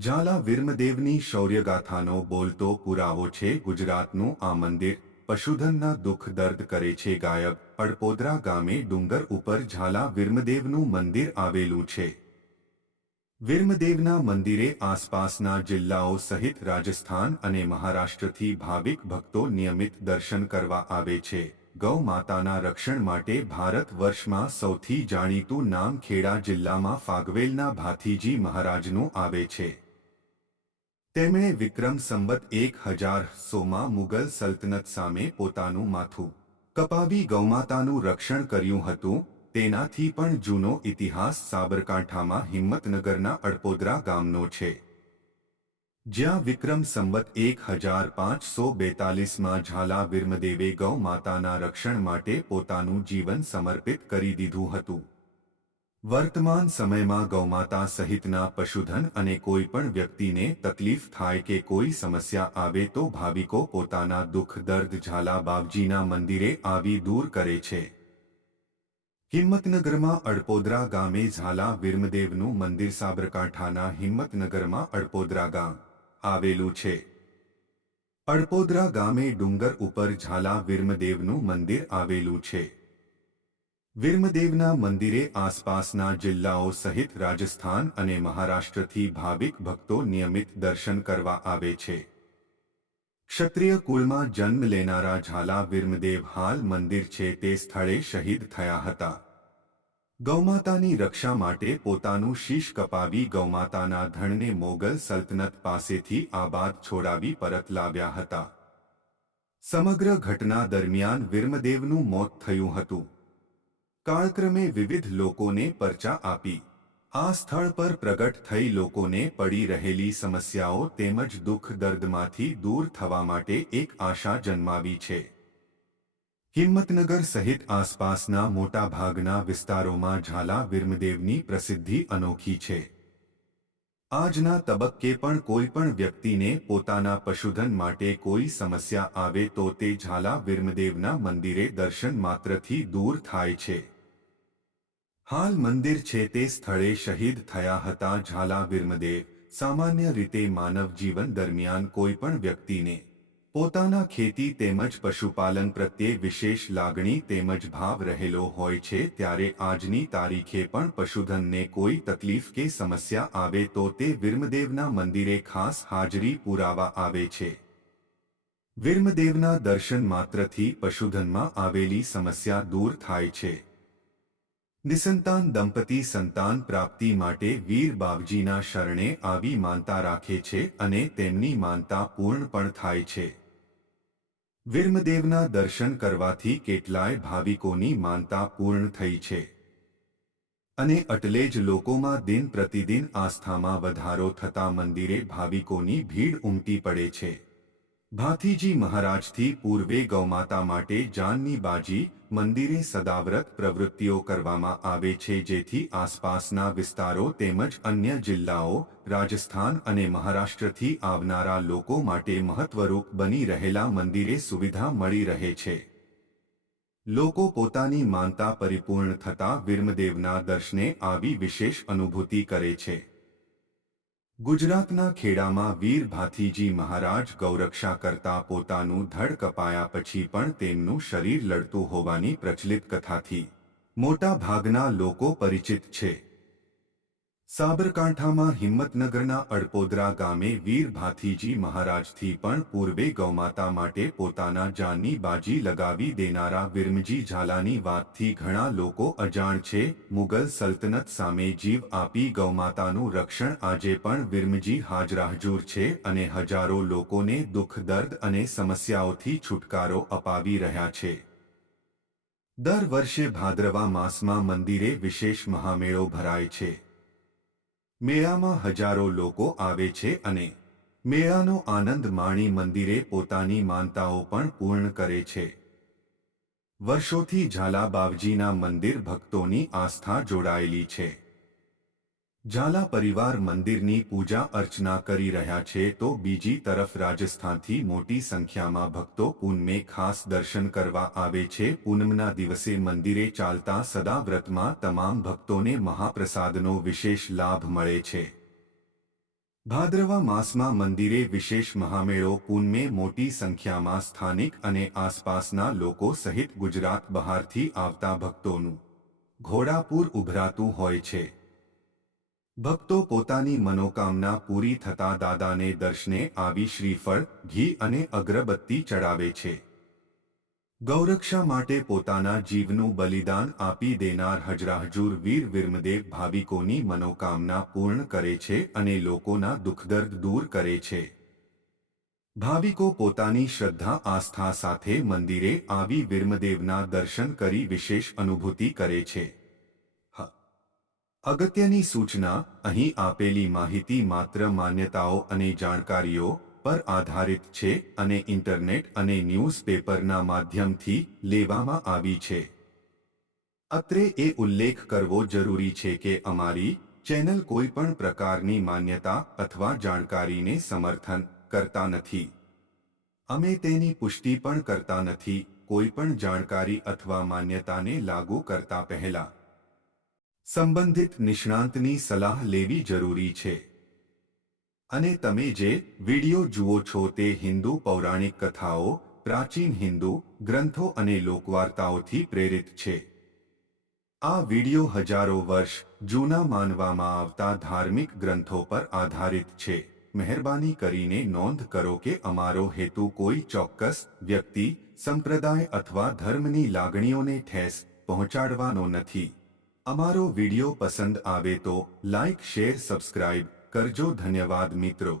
ઝાલા વીરમદેવની શૌર્યગાથાનો બોલતો પુરાવો છે ગુજરાતનું આ મંદિર પશુધનના દુઃખ દર્દ કરે છે ગાયબ અડપોદરા ગામે ડુંગર ઉપર ઝાલા વીરમદેવનું મંદિર આવેલું છે। વીરમદેવના મંદિરે આસપાસના જિલ્લાઓ સહિત રાજસ્થાન અને મહારાષ્ટ્રથી ભાવિક ભક્તો નિયમિત દર્શન કરવા આવે છે। ગૌ માતાના રક્ષણ માટે ભારત વર્ષમાં સૌથી જાણીતું નામ ખેડા જિલ્લામાં ફાગવેલના ભાથીજી મહારાજનું આવે છે। તેમણે વિક્રમ સંવત 1100માં મુગલ સલ્તનત સામે પોતાનું માથું કપાવી ગૌમાતાનું રક્ષણ કર્યું હતું। તેનાથી પણ જૂનો ઇતિહાસ સાબરકાંઠામાં હિંમતનગરના અડપોદરા ગામનો છે, જ્યાં વિક્રમ સંવત 1542માં ઝાલા વીરમદેવે ગૌ માતાના રક્ષણ માટે પોતાનું જીવન સમર્પિત કરી દીધું હતું। વર્તમાન સમયમાં ગૌમાતા સહિતના પશુધન અને કોઈ પણ વ્યક્તિને તકલીફ થાય કે કોઈ સમસ્યા આવે તો ભાવિકો પોતાના દુઃખ દર્દ ઝાલા બાવજીના મંદિરે આવી દૂર કરે છે। હિંમતનગરમાં અડપોદરા ગામે ઝાલા વીરમદેવનું મંદિર સાબરકાંઠાના હિંમતનગરમાં અડપોદરા ગામ આવેલું છે। અડપોદરા ગામે ડુંગર ઉપર ઝાલા વીરમદેવનું મંદિર આવેલું છે। વીરમદેવના મંદિરે આસપાસના જિલ્લાઓ સહિત રાજસ્થાન અને મહારાષ્ટ્રથી ભાવિક ભક્તો નિયમિત દર્શન કરવા આવે છે। ક્ષત્રિય કુળમાં જન્મ લેનારા ઝાલા વીરમદેવ હાલ મંદિર છે તે સ્થળે શહીદ થયા હતા। ગૌમાતાની રક્ષા માટે પોતાનું શીશ કપાવી ગૌમાતાના ધણને મોગલ સલ્તનત પાસેથી આબાદ છોડાવી પરત લાવ્યા હતા। સમગ્ર ઘટના દરમિયાન વીરમદેવનું મોત થયું હતું। કાળક્રમે વિવિધ લોકોને પરચા આપી આ સ્થળ પર પ્રગટ થઈ લોકોને પડી રહેલી સમસ્યાઓ તેમજ દુઃખ દર્દમાંથી દૂર થવા માટે એક આશા જન્માવી છે। હિંમતનગર સહિત આસપાસના મોટાભાગના વિસ્તારોમાં ઝાલા વીરમદેવની પ્રસિદ્ધિ અનોખી છે। આજના તબક્કે પણ કોઈ પણ વ્યક્તિને પોતાના પશુધન માટે કોઈ સમસ્યા આવે તો તે ઝાલા વીરમદેવના મંદિરે દર્શન માત્રથી દૂર થાય છે। હાલ મંદિર છે તે સ્થળે શહીદ થયા હતા ઝાલા વીરમદેવ સામાન્ય રીતે માનવ જીવન દરમિયાન કોઈ પણ વ્યક્તિને પોતાના ખેતી તેમજ પશુપાલન પ્રત્યે વિશેષ લાગણી તેમજ ભાવ રહેલો હોય છે, ત્યારે આજની તારીખે પણ પશુધનને કોઈ તકલીફ કે સમસ્યા આવે તો તે વીરમદેવના મંદિરે ખાસ હાજરી પુરાવા આવે છે। વીરમદેવના દર્શન માત્રથી પશુધનમાં આવેલી સમસ્યા દૂર થાય છે। નિસંતાન દંપતી સંતાન પ્રાપ્તિ માટે વીર બાવજીના શરણે આવી માનતા રાખે છે અને તેમની માનતા પૂર્ણ પણ થાય છે। વીરમદેવના દર્શન કરવાથી કેટલાય ભાવિકોની માનતા પૂર્ણ થઈ છે અને એટલે જ લોકોમાં દિન પ્રતિદિન આસ્થામાં વધારો થતા મંદિરે ભાવિકોની ભીડ ઉમટી પડે છે। ભાથીજી મહારાજથી પૂર્વે ગૌમાતા માટે જાનની બાજી મંદિરે સદાવ્રત પ્રવૃત્તિઓ કરવામાં આવે છે, જેથી આસપાસના વિસ્તારો તેમજ અન્ય જિલ્લાઓ રાજસ્થાન અને મહારાષ્ટ્રથી આવનારા લોકો માટે મહત્વરૂપ બની રહેલા મંદિરે સુવિધા મળી રહે છે। લોકો પોતાની માનતા પરિપૂર્ણ થતા વીરમદેવના દર્શને આવી વિશેષ અનુભૂતિ કરે છે। ગુજરાતના ખેડામાં વીર ભાથીજી મહારાજ ગૌરક્ષા કરતા પોતાનું ધડ કપાયા પછી પણ તેમનું શરીર લડતું હોવાની પ્રચલિત કથાથી મોટા ભાગના લોકો પરિચિત છે। સાબરકાંઠામાં હિંમતનગરના અડપોદરા ગામે વીર ભાથીજી મહારાજથી પણ પૂર્વે ગૌમાતા માટે પોતાના જાનની બાજી લગાવી દેનારા વીરમજી ઝાલાની વાતથી ઘણા લોકો અજાણ છે। મુગલ સલ્તનત સામે જીવ આપી ગૌમાતાનું રક્ષણ આજે પણ વીરમજી હાજરાહજુર છે અને હજારો લોકોને દુઃખ દર્દ અને સમસ્યાઓથી છુટકારો અપાવી રહ્યા છે। દર વર્ષે ભાદ્રવા માસમાં મંદિરે વિશેષ મહામેળો ભરાય છે। મેળામાં હજારો લોકો આવે છે અને મેળાનો આનંદ માણી મંદિરે પોતાની માનતાઓ પણ પૂર્ણ કરે છે। વર્ષોથી ઝાલા બાવજીના મંદિર ભક્તોની આસ્થા જોડાયેલી છે। ઝાલા પરિવાર મંદિરની પૂજા અર્ચના કરી રહ્યા છે તો બીજી તરફ રાજસ્થાનથી મોટી સંખ્યામાં ભક્તો પૂનમે ખાસ દર્શન કરવા આવે છે। પૂનમના દિવસે મંદિરે ચાલતા સદાવ્રતમાં તમામ ભક્તોને મહાપ્રસાદનો વિશેષ લાભ મળે છે। ભાદ્રવા માસમાં મંદિરે વિશેષ મહામેળો પૂનમે મોટી સંખ્યામાં સ્થાનિક અને આસપાસના લોકો સહિત ગુજરાત બહારથી આવતા ભક્તોનું ઘોડાપૂર ઉભરાતું હોય છે. ભક્તો પોતાની મનોકામના પૂરી થતા દાદાને દર્શને આવી શ્રીફળ, ઘી અને અગરબત્તી ચડાવે છે. ગૌરક્ષા માટે પોતાના જીવનું બલિદાન આપી દેનાર હજરાહજુર વીર વિરમદેવ ભાવિકોની મનોકામના પૂર્ણ કરે છે અને લોકોના દુઃખદર્દ દૂર કરે છે. ભાવિકો પોતાની શ્રદ્ધા આસ્થા સાથે મંદિરે આવી વિરમદેવના દર્શન કરી વિશેષ અનુભૂતિ કરે છે. અગત્યની સૂચના: અહીં આપેલી માહિતી માત્ર માન્યતાઓ અને જાણકારીઓ પર આધારિત છે અને ઇન્ટરનેટ અને ન્યૂઝપેપરના માધ્યમથી લેવામાં આવી છે. અત્રે એ ઉલ્લેખ કરવો જરૂરી છે કે અમારી ચેનલ કોઈ પણ પ્રકારની માન્યતા અથવા જાણકારીને સમર્થન કરતા નથી. અમે તેની પુષ્ટિ પણ કરતા નથી. કોઈ પણ જાણકારી અથવા માન્યતાને લાગુ કરતા પહેલા સંબંધિત નિષ્ણાંતની સલાહ લેવી જરૂરી છે. અને તમે જે વિડિયો જુઓ છો તે હિન્દુ પૌરાણિક કથાઓ, પ્રાચીન હિન્દુ ગ્રંથો અને લોકવાર્તાઓથી પ્રેરિત છે. આ વિડિયો હજારો વર્ષ જૂના માનવામાં આવતા ધાર્મિક ગ્રંથો પર આધારિત છે. મહેરબાની કરીને નોંધ કરો કે અમારો હેતુ કોઈ ચોક્કસ વ્યક્તિ, સંપ્રદાય અથવા ધર્મની લાગણીઓને ઠેસ પહોંચાડવાનો નથી. અમારો વિડિયો પસંદ આવે તો લાઇક, શેર, સબસ્ક્રાઇબ કરજો. ધન્યવાદ મિત્રો.